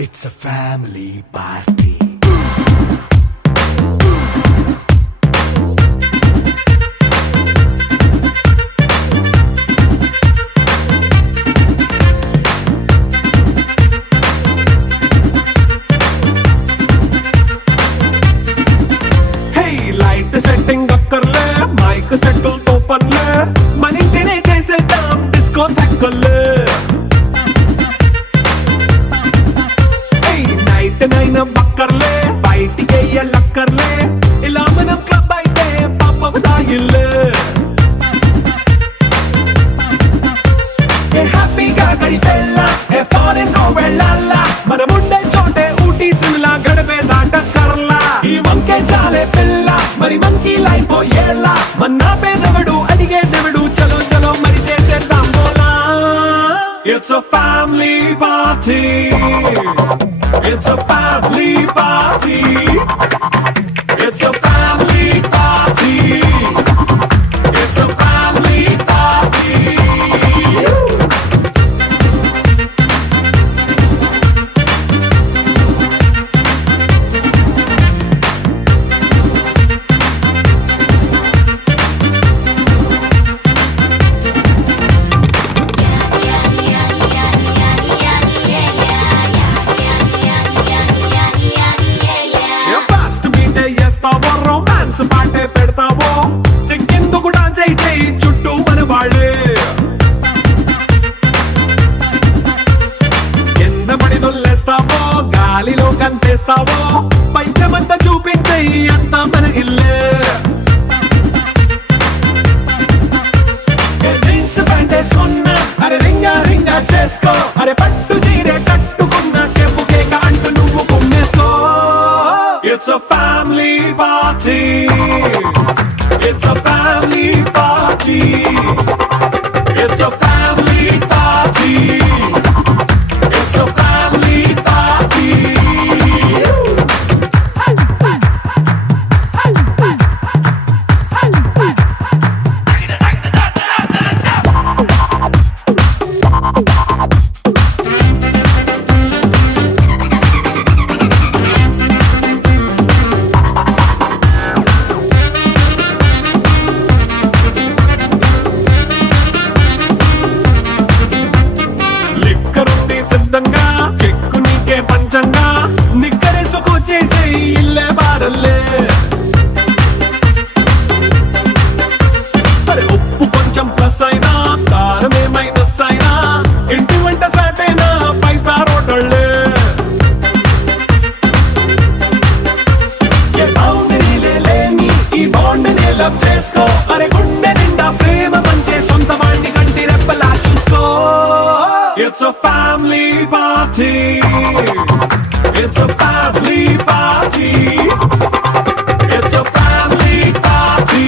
It's a family party. It's a family party. It's a family party. It's a family party. It's a family party. పాటే పెడతావో సిగ్గెందుకు dance అయితే చుట్టూ మన వాళ్ళే ఎంత పడి దొల్లేస్తావో గాలిలో కంటేస్తావో పైత్యమంతా చూపించే అంత మన ఇల్లే జీన్స్ ప్యాంటేసుకున్నా అరే రింగా రింగా చేసుకో అరే పట్టు చీరే కట్టుకున్న చెప్పుకే కాంటు నువ్వు కుమ్మేసుకో. It's a family party. It's a family party. It's a family party. It's a family party. పంచంగా నిక్కరేసుకొచ్చేసే ఇల్లే బారల్లే అరే ఉప్పు కొంచెం ప్లస్ అయినా కారమే మైనస్ అయినా ఇంటి వంట సాటైనా 5 స్టార్ హోటళ్ళే ఏ బౌండరీలే లేని ఈ బాండ్ ని లవ్ చేసుకో అరే గుండె నిండా ప్రేమ పంచే సొంత వాణ్ణి కంటి రెప్పలా చూసుకో. It's a family party. It's a family party. It's a family party.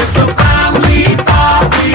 It's a family party.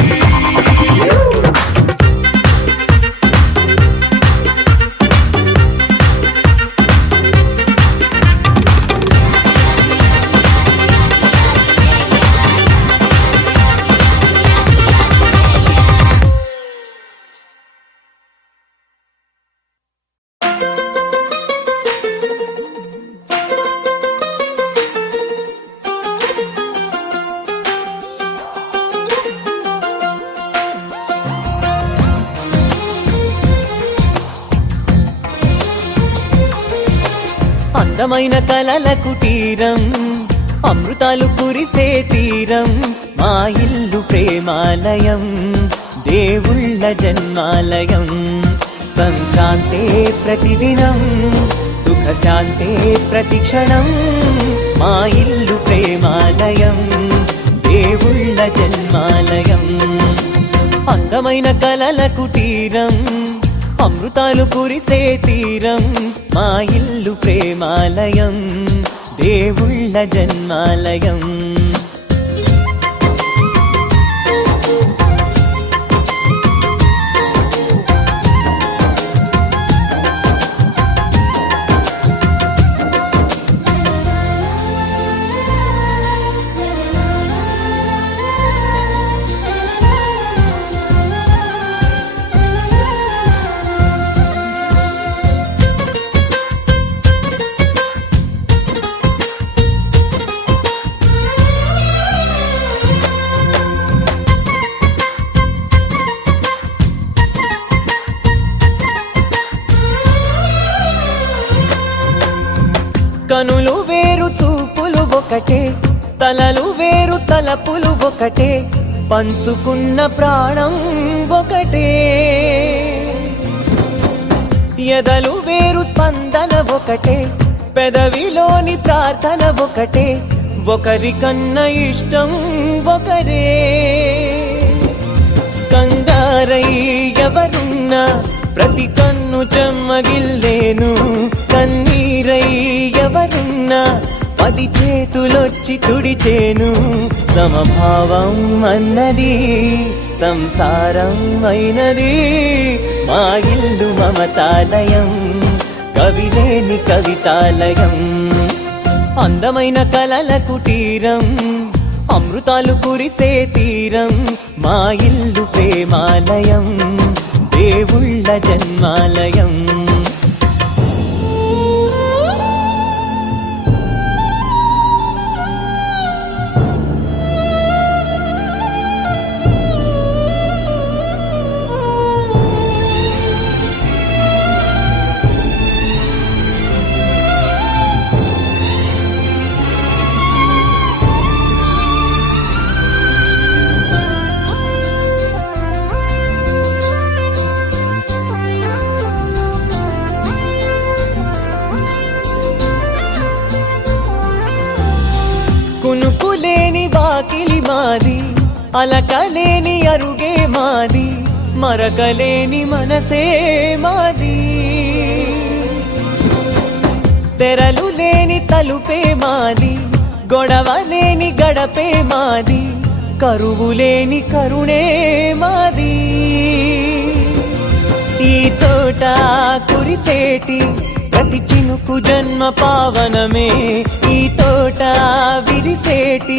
అందమైన కలల కుటీరం అమృతాలు కురిసే తీరం మా ఇల్లు ప్రేమాలయం దేవుళ్ళ జన్మాలయం సంక్రాంతే ప్రతిదినం సుఖశాంతే ప్రతిక్షణం మా ఇల్లు ప్రేమాలయం దేవుళ్ళ జన్మాలయం అందమైన కలల కుటీరం అమృతాలు కురిసే తీరం మా ఇల్లు ప్రేమాలయం దేవుళ్ళ జన్మాలయం. కనులు వేరు చూపులు ఒకటే, తలలు వేరు తలపులు ఒకటే, పంచుకున్న ప్రాణం ఒకటే. ఎదలు వేరు స్పందన ఒకటే, పెదవిలోని ప్రార్థన ఒకటే, ఒకరికన్నా ఇష్టం ఒకరే. కంగారై ఎవరున్నా ప్రతి కన్ను చెమ్మగిల్లేను, కన్నీరై ఎవరున్నా 10 చేతులొచ్చి తుడిచేను. సమభావం అన్నది సంసారం అయినది, మా ఇల్లు మమతాలయం, కవిలేని కవితాలయం. అందమైన కలల కుటీరం, అమృతాలు కురిసే తీరం, మా ఇల్లు ప్రేమాలయం, దేవుళ్ళ జన్మాలయం. కునుకులేని వాకిలి మాది, అలకలేని అరుగే మాది, మరకలేని మనసే మాది. తెరలు లేని తలుపే మాది, గొడవ లేని గడపే మాది, కరువు లేని కరుణే మాది. ఈ చోట కురిసేటి ప్రతి చినుకు జన్మ పావనమే, ఈ తోట విరిసేటి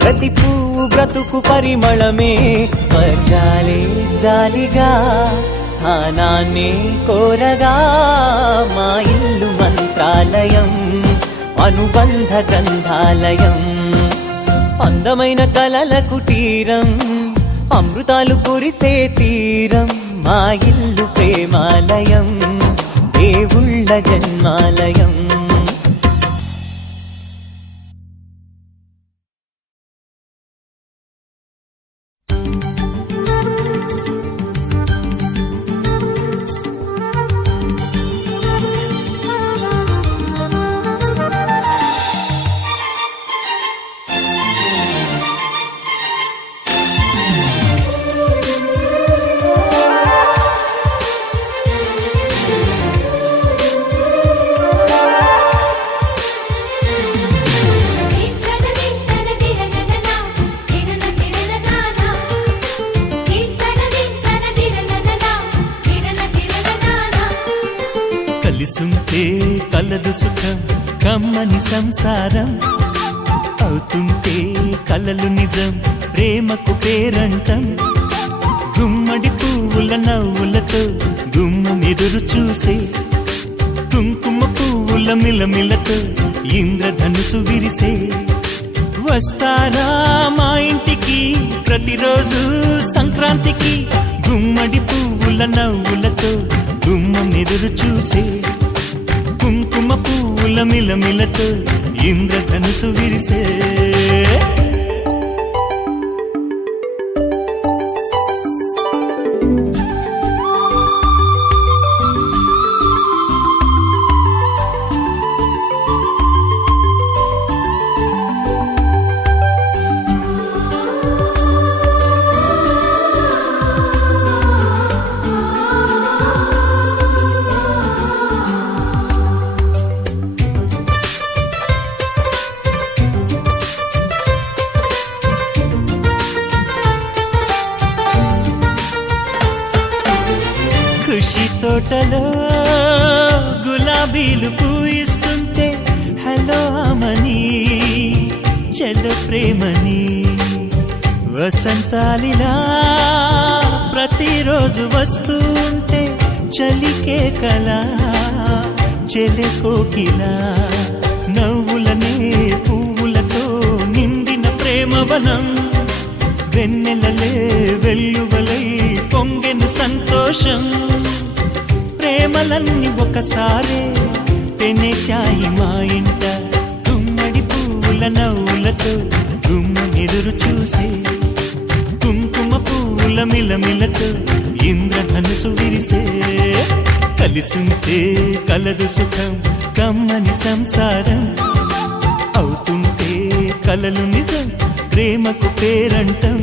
ప్రతి పువ్వు బ్రతుకు పరిమళమే. స్వర్గాలే జాలిగా స్థానాన్ని కోరగా, మా ఇల్లు మంత్రాలయం, అనుబంధ గ్రంథాలయం. అందమైన కలల కుటీరం, అమృతాలు కురిసే తీరం, మా ఇల్లు ప్రేమాలయం, దేవుళ్ళ జన్మాలయం. కలిసుంటే కలదు సుఖం, కమ్మని సంసారం అవుతుంటే కలలు నిజం, ప్రేమకు పేరంటం. గుమ్మడి పువ్వుల నవ్వులతో గుమ్మం ఎదురు చూసే, కుంకుమ పువ్వుల మిలమిలతో ఇంద్రధనుసు విరిసే. వస్తారా మా ఇంటికి ప్రతిరోజు సంక్రాంతికి, గుమ్మడి పువ్వుల నవ్వులతో గుమ్మం ఎదురు చూసే, కుంకుమ పువ్వుల మిలమిలతో ఇంద్రధనుసు విరిసే. ఖుషి తోటలో గులాబీలు పూయిస్తుంటే, హలో అమని చెల్ల ప్రేమని. వసంతాలిలా ప్రతిరోజు వస్తూ ఉంటే, చలికే కలా చెలె కోకిలా. నవ్వులనే పువ్వులతో నిండిన ప్రేమవనం, వెన్నెలలే వెల్లువలై పొంగెను సంతోషం. ప్రేమలన్నీ ఒకసారే పెనేశాయి మా ఇంట గుమ్మడి పువ్వుల నవ్వులతో గుమ్మెదురు చూసే కుంకుమ పువ్వుల మిలమిలతో ఇంద్రధనుసు విరిసే కలిసుంటే కలదు సుఖం కమ్మని సంసారం అవుతుంటే కలలు నిజం ప్రేమకు పేరంటం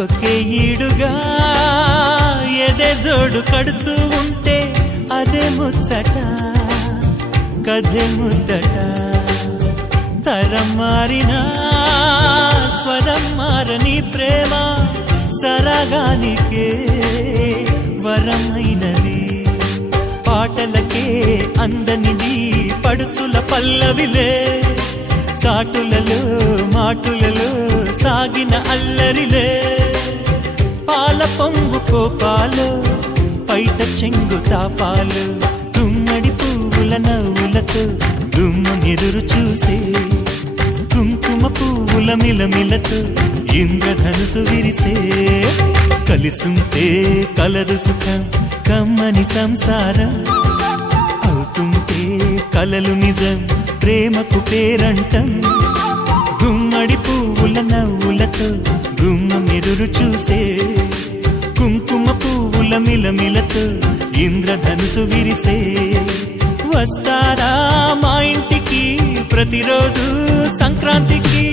ఒకే ఈడుగా ఎదే జోడు కడుతూ ఉంటే అదే ముచ్చట కథే ముద్దట తరం మారినా స్వరం మారని ప్రేమ సరగానికే వరమైనది పాటలకే అందనిది పడుచుల పల్లవిలే చాటులలో మాటులలో సాగిన అల్లరిలే పాల పొంగు కోపాలు పైట చెంగు తాపాలు గుమ్మడి పువ్వుల నవ్వులతో గుమ్మెదురు చూసే కుంకుమ పువ్వుల మిలమిలతో ఇంద్రధనుసు విరిసే కలిసుంటే కలదు సుఖం కమ్మని సంసారం అవుతుంటే కలలు నిజం ప్రేమకు పేరంటం గుమ్మడి పువ్వుల నవ్వులతో గుమ్మెదురు చూసే కుంకుమ పువ్వుల మిలమిలతో ఇంద్రధనుసు విరిసే వస్తారా మా ఇంటికి ప్రతిరోజు సంక్రాంతికి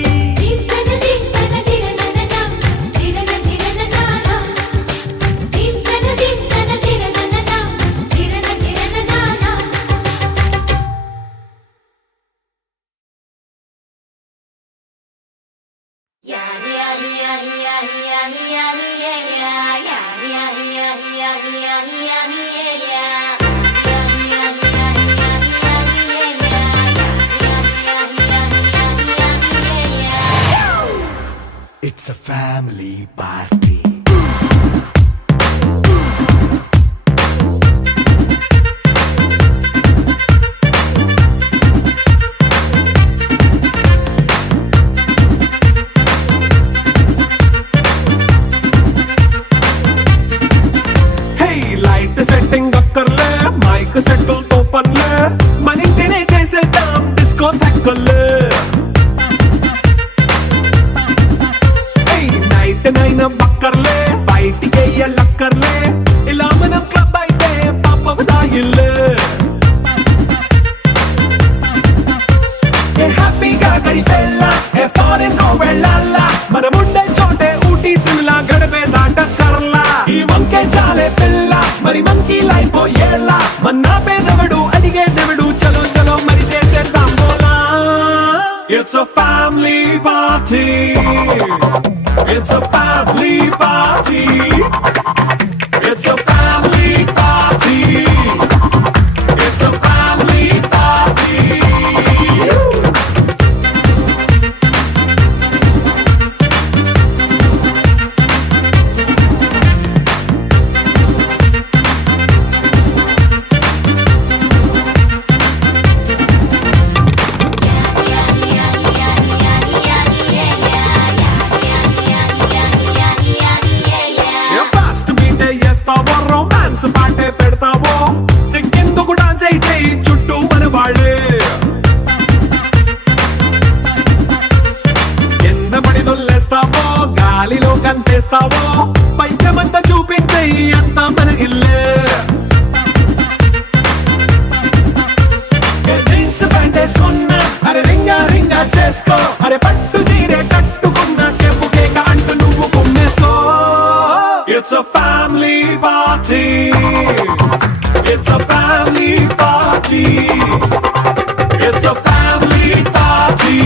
It's a family party. Hey, light setting అక్కర్లే మైక్ సెట్టుల్ తో పనులే మన ఇంటినే చేసేద్దాం డిస్కో థక్కర్లే నైట్ బక్కర్లే బయటికి లక్కర్లే ఇలా మనం క్లబ్ అయితే పాపదాయిల్లే హ్యాపీగా గడిపెళ్ళ ఏ ఫారెన్ నో వెళ్ళాల మనముండే చోటే ఊటీ సిమ్లా గడిపే దాటక్కర్లా ఈ వంకే చాలే పిల్ల మరి మంకీ లైఫ్ ఏళ్ళ మన్నా పేదవడు అడిగేదెవడు చలో చలో మరి చేసేద్దాం బోలా It's a family party. It's a family party. It's a family party. It's a family party. Romance పాటే పెడతావో సిక్కిందుకు డాన్స్ అయితే చుట్టూ మన వాళ్ళే ఎండబడి దొల్లేస్తావో గాలిలో కంటేస్తావో పైకమంతా చూపించే అంతా మన ఇల్లే జీన్స్ ప్యాంట్ వేసుకున్నా అరే రింగా రింగా చేసుకో అరే పట్టు చీరే కట్టుకున్నా చెప్పు కేక అంటూ నువ్వు కుమ్మేసుకో It's a family party. It's a family party. It's a family party.